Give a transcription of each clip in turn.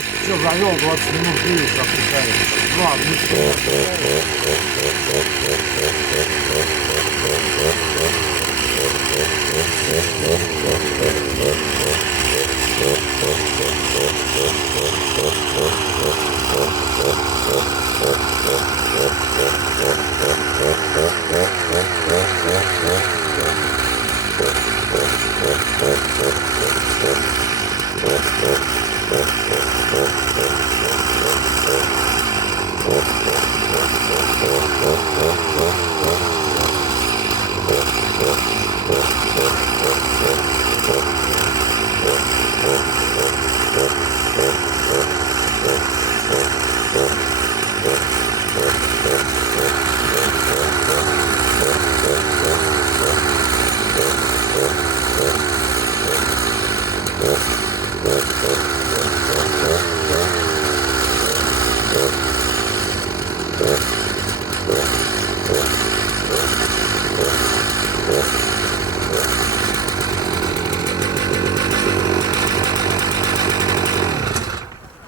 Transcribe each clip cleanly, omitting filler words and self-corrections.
Все, завел 20 минут, видишь, опускается. Ну, а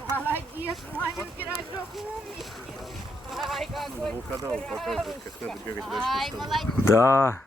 Молодец, мамин пирожок умнички. Ай, какой. Волкодав показывает, как надо бегать Ай, дальше. молодец. Да.